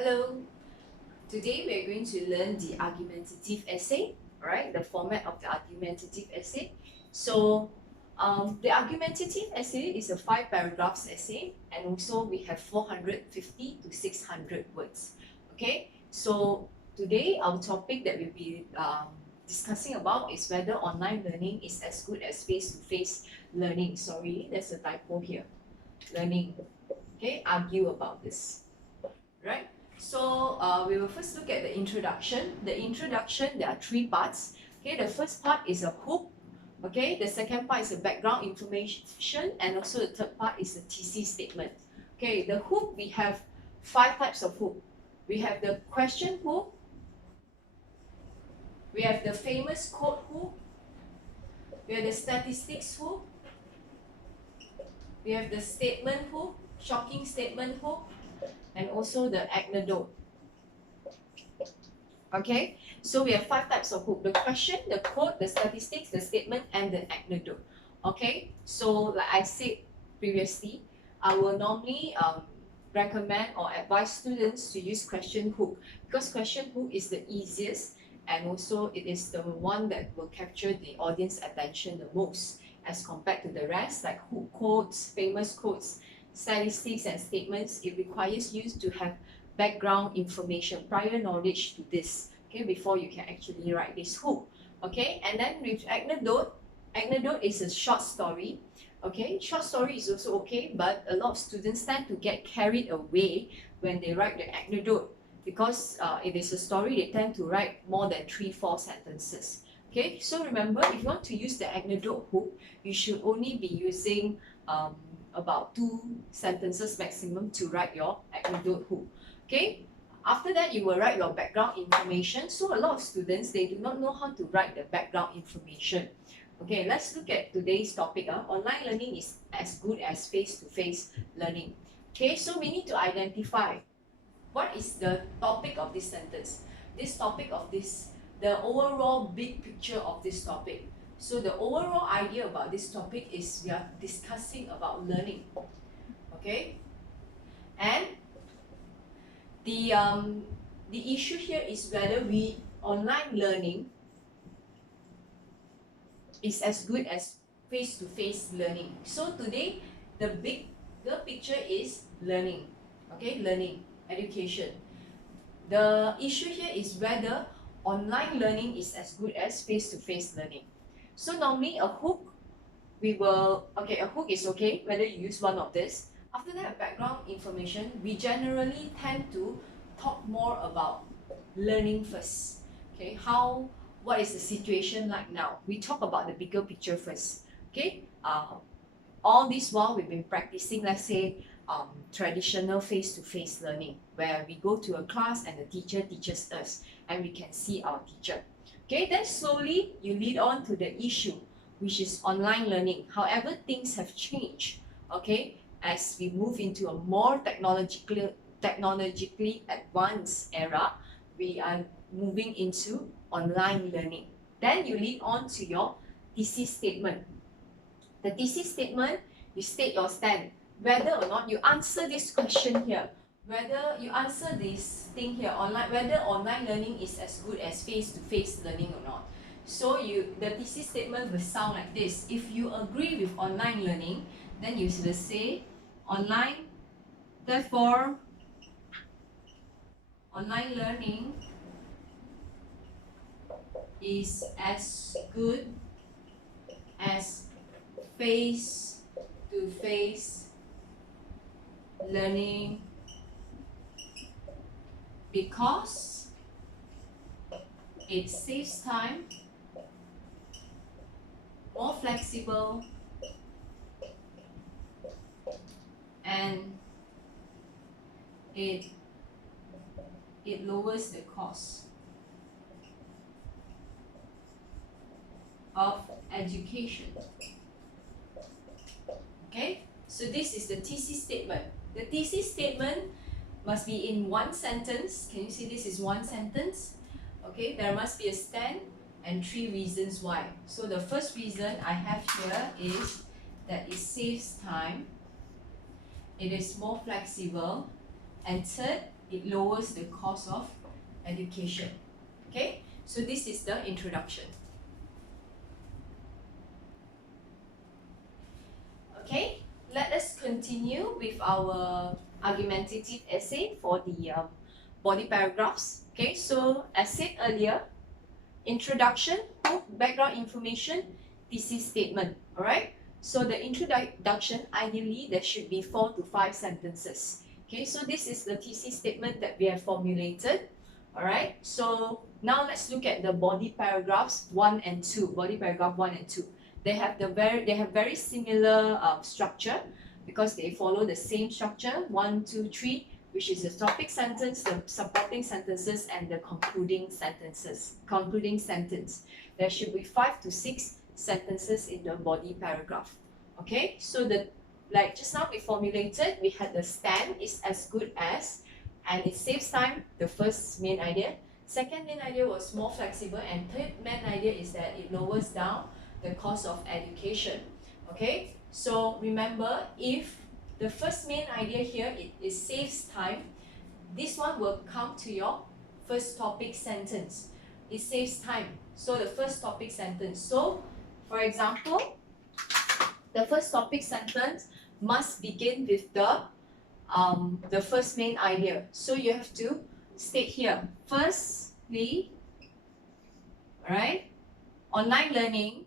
Hello, today we are going to learn the argumentative essay, right? The format of the argumentative essay. So, the argumentative essay is a 5 paragraphs essay, and also we have 450 to 600 words. Okay, so today our topic that we'll be discussing about is whether online learning is as good as face-to-face learning. Sorry, there's a typo here. Learning. Okay, argue about this, right? So we will first look at the introduction. The introduction, there are 3 parts. Okay, the first part is a hook. Okay, the second part is a background information, and also the third part is the thesis statement. Okay, the hook, we have 5 types of hook. We have the question hook. We have the famous quote hook. We have the statistics hook. We have the statement hook, shocking statement hook, and also the anecdote. Okay, so we have 5 types of hook: the question, the quote, the statistics, the statement, and the anecdote. Okay, so like I said previously, I will normally recommend or advise students to use question hook, because question hook is the easiest, and also it is the one that will capture the audience attention the most as compared to the rest, like hook quotes, famous quotes, statistics, and statements. It requires you to have background information, prior knowledge to this, okay, before you can actually write this hook. Okay, and then with anecdote, anecdote is a short story. Okay, short story is also okay, but a lot of students tend to get carried away when they write the anecdote, because it is a story, they tend to write more than 3-4 sentences. Okay, so remember, if you want to use the anecdote hook, you should only be using about 2 sentences maximum to write your anecdote hook. Okay, after that you will write your background information. So a lot of students, they do not know how to write the background information. Okay, let's look at today's topic. Online learning is as good as face-to-face learning. Okay, so we need to identify what is the topic of this sentence. This topic of this, the overall big picture of this topic. So the overall idea about this topic is we are discussing about learning. Okay, and the issue here is whether online learning is as good as face-to-face learning. So today, the bigger picture is learning. Okay, learning, education. The issue here is whether online learning is as good as face-to-face learning. So normally a hook, a hook is okay whether you use one of this. After that, background information, we generally tend to talk more about learning first. Okay, what is the situation like now? We talk about the bigger picture first. Okay, all this while we've been practicing, let's say, traditional face-to-face learning, where we go to a class and the teacher teaches us and we can see our teacher. Okay, then slowly you lead on to the issue, which is online learning. However, things have changed. Okay, as we move into a more technologically advanced era, we are moving into online learning. Then you lead on to your thesis statement. The thesis statement, you state your stand, whether or not you answer this question here, whether you answer this thing here, whether online learning is as good as face-to-face learning or not. So the thesis statement will sound like this. If you agree with online learning, then you will say online, therefore online learning is as good as face-to-face learning because it saves time, more flexible, and it lowers the cost of education. Okay, so this is the thesis statement. The thesis statement must be in 1 sentence. Can you see this is 1 sentence? Okay, there must be a stand and 3 reasons why. So the first reason I have here is that it saves time, it is more flexible, and third, it lowers the cost of education. Okay, so this is the introduction. Okay, let us continue with our argumentative essay for the body paragraphs. Okay, so as said earlier, introduction, background information, thesis statement. All right. So the introduction, ideally, there should be 4 to 5 sentences. Okay, so this is the thesis statement that we have formulated. All right. So now let's look at the body paragraphs 1 and 2. Body paragraph 1 and 2. They have very similar structure because they follow the same structure 1, 2, 3, which is the topic sentence, the supporting sentences, and the concluding sentences. Concluding sentence. There should be 5 to 6 sentences in the body paragraph. Okay, so like just now we formulated, we had the stand is as good as, and it saves time, the first main idea. Second main idea was more flexible, and third main idea is that it lowers down the cost of education. Okay, so remember, if the first main idea here, it saves time, this one will come to your first topic sentence. It saves time, so the first topic sentence. So for example, the first topic sentence must begin with the first main idea. So you have to state here, firstly, right, online learning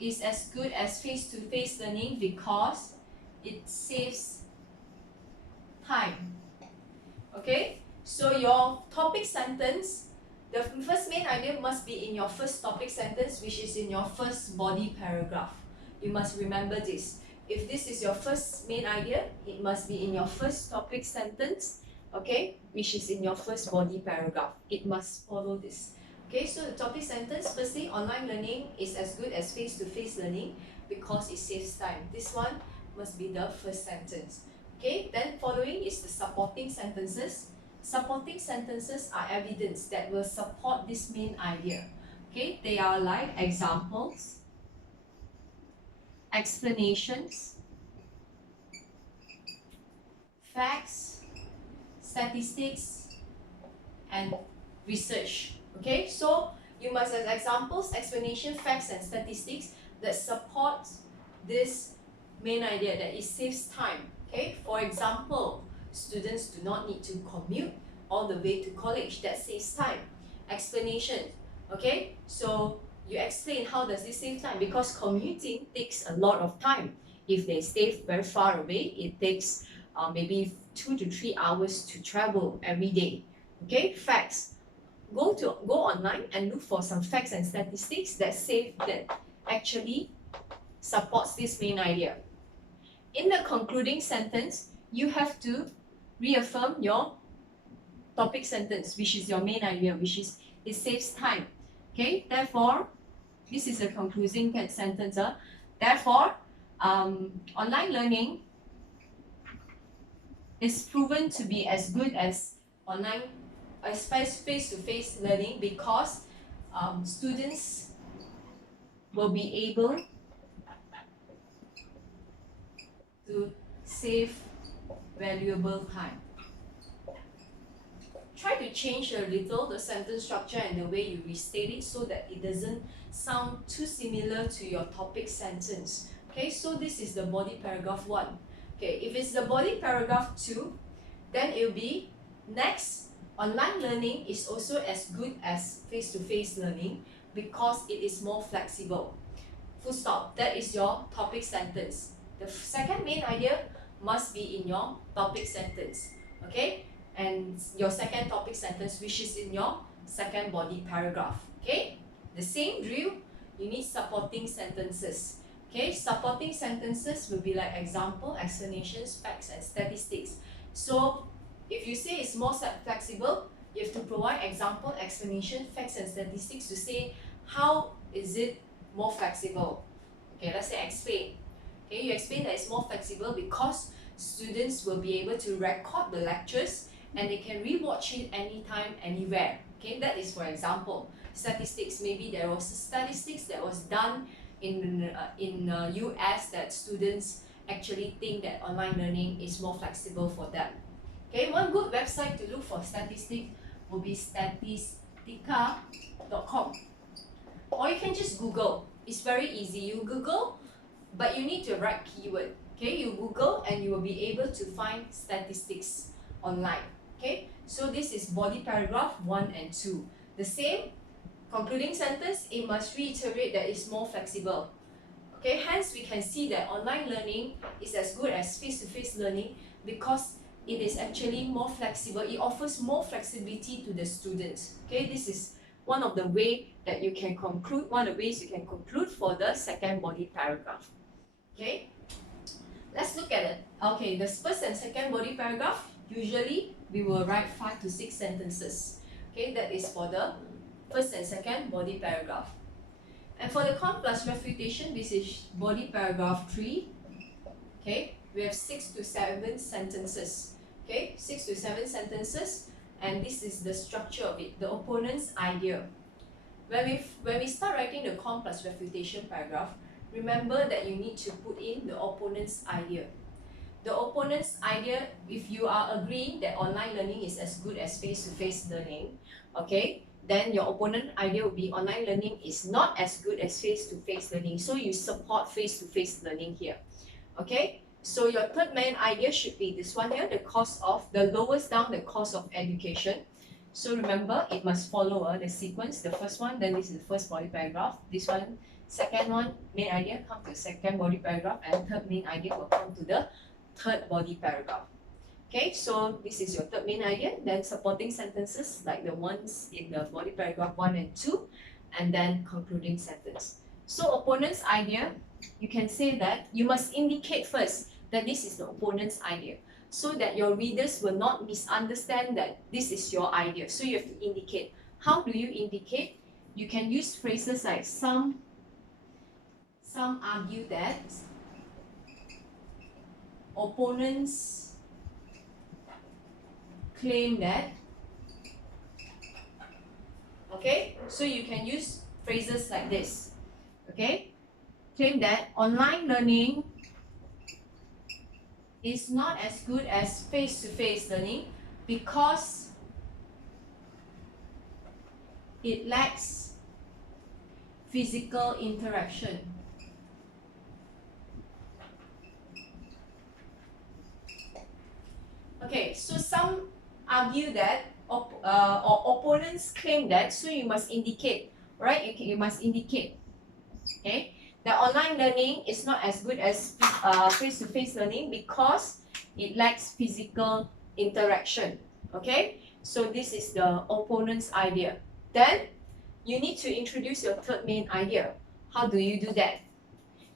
is as good as face-to-face learning because it saves time. Okay, so your topic sentence, the first main idea must be in your first topic sentence, which is in your first body paragraph. You must remember this. If this is your first main idea, it must be in your first topic sentence, okay, which is in your first body paragraph. It must follow this. Okay, so the topic sentence, firstly, online learning is as good as face-to-face learning because it saves time. This one must be the first sentence. Okay, then following is the supporting sentences. Supporting sentences are evidence that will support this main idea. Okay, they are like examples, explanations, facts, statistics, and research. Okay, so you must have examples, explanation, facts, and statistics that support this main idea that it saves time. Okay, for example, students do not need to commute all the way to college. That saves time. Explanation. Okay, so you explain how does this save time, because commuting takes a lot of time. If they stay very far away, it takes maybe 2 to 3 hours to travel every day. Okay, facts. Go online and look for some facts and statistics that actually supports this main idea. In the concluding sentence, you have to reaffirm your topic sentence, which is your main idea, which is it saves time. Okay, therefore, this is a concluding sentence. Therefore, online learning is proven to be as good as face-to-face learning because students will be able to save valuable time. Try to change a little the sentence structure and the way you restate it so that it doesn't sound too similar to your topic sentence. Okay, so this is the body paragraph 1. Okay, if it's the body paragraph 2, then it will be next, online learning is also as good as face-to-face learning because it is more flexible. Full stop. That is your topic sentence. The second main idea must be in your topic sentence. Okay, and your second topic sentence, which is in your second body paragraph. Okay, the same drill, you need supporting sentences. Okay, supporting sentences will be like example, explanations, facts, and statistics. So if you say it's more flexible, you have to provide example, explanation, facts, and statistics to say how is it more flexible. Okay, let's say explain. Okay, you explain that it's more flexible because students will be able to record the lectures and they can rewatch it anytime, anywhere. Okay, that is for example. Statistics, maybe there was statistics that was done in US that students actually think that online learning is more flexible for them. Okay, one good website to look for statistics will be statistica.com. Or you can just Google. It's very easy. You Google, but you need to write keyword. Okay, you Google and you will be able to find statistics online. Okay, so this is body paragraph 1 and 2. The same concluding sentence, it must reiterate that it's more flexible. Okay, hence we can see that online learning is as good as face-to-face learning because it is actually more flexible. It offers more flexibility to the students. Okay, this is one of the ways that you can conclude, one of the ways you can conclude for the second body paragraph. Okay, let's look at it. Okay, the first and second body paragraph, usually we will write 5 to 6 sentences. Okay, that is for the first and second body paragraph. And for the con plus refutation, this is body paragraph 3. Okay, we have 6 to 7 sentences. Okay, 6 to 7 sentences, and this is the structure of it, the opponent's idea. When we start writing the con plus refutation paragraph, remember that you need to put in the opponent's idea. The opponent's idea, if you are agreeing that online learning is as good as face-to-face learning, okay, then your opponent idea will be online learning is not as good as face-to-face learning. So you support face-to-face learning here. Okay, so your third main idea should be this one here, the cost of, the lowest down the cost of education. So remember, it must follow the sequence. The first one, then this is the first body paragraph. This one, second one, main idea come to the second body paragraph, and third main idea will come to the third body paragraph. Okay, so this is your third main idea, then supporting sentences like the ones in the body paragraph 1 and 2, and then concluding sentence. So opponent's idea, you can say that you must indicate first that this is the opponent's idea, so that your readers will not misunderstand that this is your idea. So you have to indicate. How do you indicate? You can use phrases like some argue that, opponents claim that. Okay, so you can use phrases like this. Okay, claim that online learning is not as good as face-to-face learning because it lacks physical interaction. Okay, so some argue that, or opponents claim that, so you must indicate, right? You must indicate, okay, that online learning is not as good as face-to-face learning because it lacks physical interaction. Okay, so this is the opponent's idea. Then you need to introduce your third main idea. How do you do that?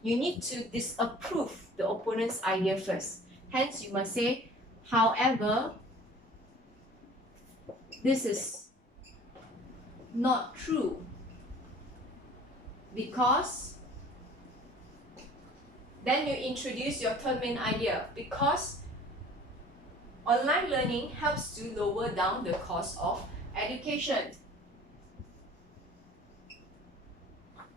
You need to disapprove the opponent's idea first. Hence, you must say, however, this is not true because, then you introduce your third main idea, because online learning helps to lower down the cost of education.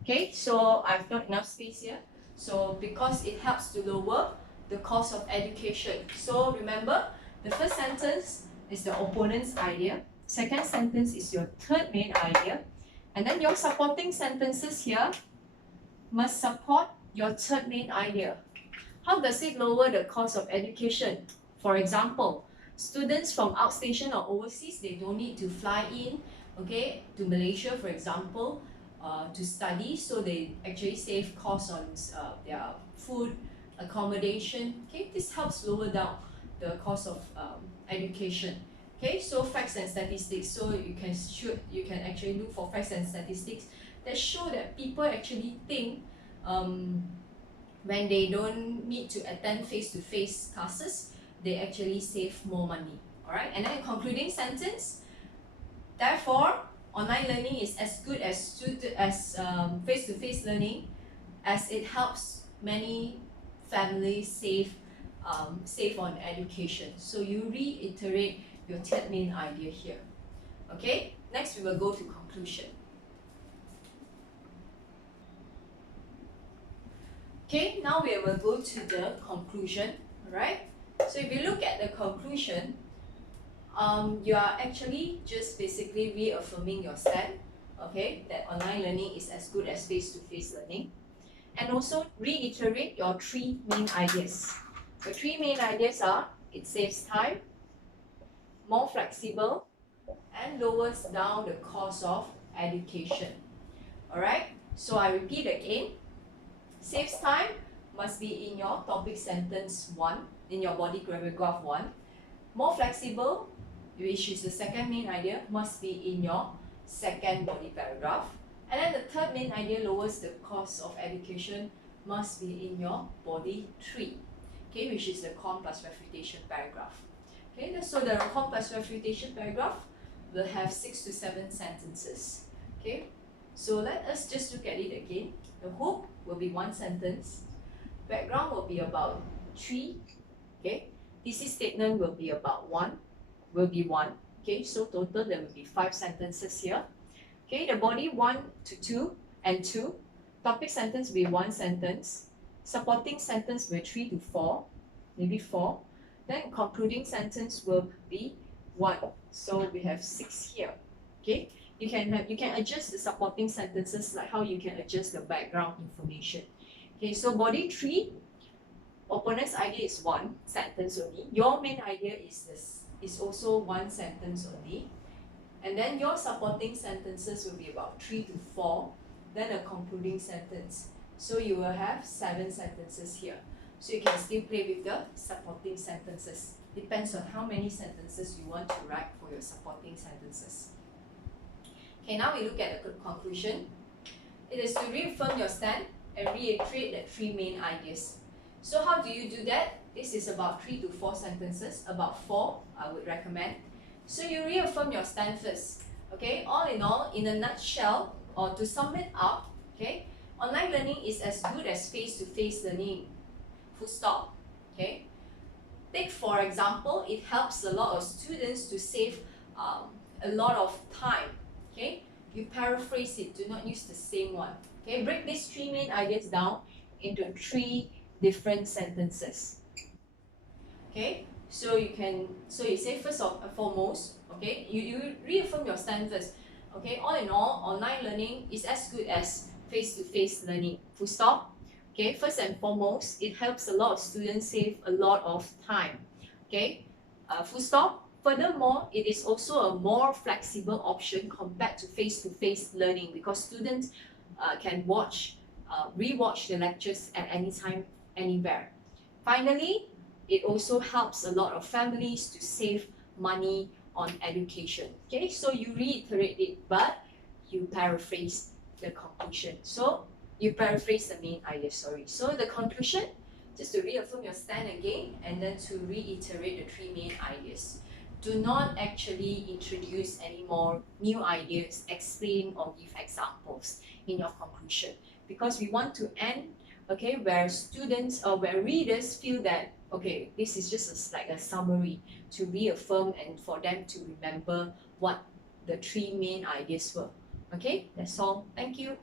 Okay, so I've not enough space here. So because it helps to lower the cost of education. So remember, the first sentence is the opponent's idea. Second sentence is your third main idea. And then your supporting sentences here must support your third main idea. How does it lower the cost of education? For example, students from outstation or overseas, they don't need to fly in, okay, to Malaysia, for example, to study. So they actually save costs on their food, accommodation. Okay, this helps lower down the cost of education. Okay, so facts and statistics. So you can actually look for facts and statistics that show that people actually think when they don't need to attend face-to-face classes, they actually save more money. All right, and then concluding sentence. Therefore, online learning is as good as face-to-face learning, as it helps many families save on education. So you reiterate your third main idea here. Okay, next we will go to conclusion. Okay, now we will go to the conclusion. Right? So if you look at the conclusion, You are actually just basically reaffirming your stand, okay, that online learning is as good as face-to-face learning. And also reiterate your three main ideas. The three main ideas are: it saves time, more flexible, and lowers down the cost of education. Alright, so I repeat again. Saves time must be in your topic sentence 1, in your body paragraph 1. More flexible, which is the second main idea, must be in your second body paragraph. And then the third main idea, lowers the cost of education, must be in your body 3, okay, which is the con plus refutation paragraph. Okay, so the con plus refutation paragraph will have 6 to 7 sentences. Okay, so let us just look at it again. The hope will be 1 sentence. Background will be about 3. Okay, thesis statement will be about 1. Okay, so total there will be 5 sentences here. Okay, the body 1 to 2 and 2. Topic sentence will be 1 sentence. Supporting sentence will be 3 to 4, maybe 4. Then concluding sentence will be 1. So we have 6 here. Okay, you can adjust the supporting sentences like how you can adjust the background information. Okay, so body 3, opponent's idea is 1 sentence only. Your main idea is also 1 sentence only. And then your supporting sentences will be about 3 to 4. Then a concluding sentence. So you will have 7 sentences here. So you can still play with the supporting sentences. Depends on how many sentences you want to write for your supporting sentences. Okay, now we look at the conclusion. It is to reaffirm your stand and reiterate the 3 main ideas. So how do you do that? This is about 3 to 4 sentences, about 4 I would recommend. So you reaffirm your stand first. Okay, all in all, in a nutshell, or to sum it up, okay, online learning is as good as face-to-face learning. Full stop. Okay. Take for example, it helps a lot of students to save a lot of time. Okay, you paraphrase it. Do not use the same one. Okay, break these 3 main ideas down into 3 different sentences. Okay, so you say first of foremost, okay, you reaffirm your stand first. Okay, all in all, online learning is as good as face-to-face learning. Full stop. Okay, first and foremost, it helps a lot of students save a lot of time. Okay, full stop. Furthermore, it is also a more flexible option compared to face-to-face learning because students can rewatch the lectures at any time, anywhere. Finally, it also helps a lot of families to save money on education. Okay, so you reiterate it, but you paraphrase the conclusion. So you paraphrase the main idea, sorry. So the conclusion, just to reaffirm your stand again, and then to reiterate the 3 main ideas. Do not actually introduce any more new ideas, explain or give examples in your conclusion, because we want to end, okay, where students or where readers feel that, okay, this is just like a summary to reaffirm and for them to remember what the 3 main ideas were. Okay, that's all. Thank you.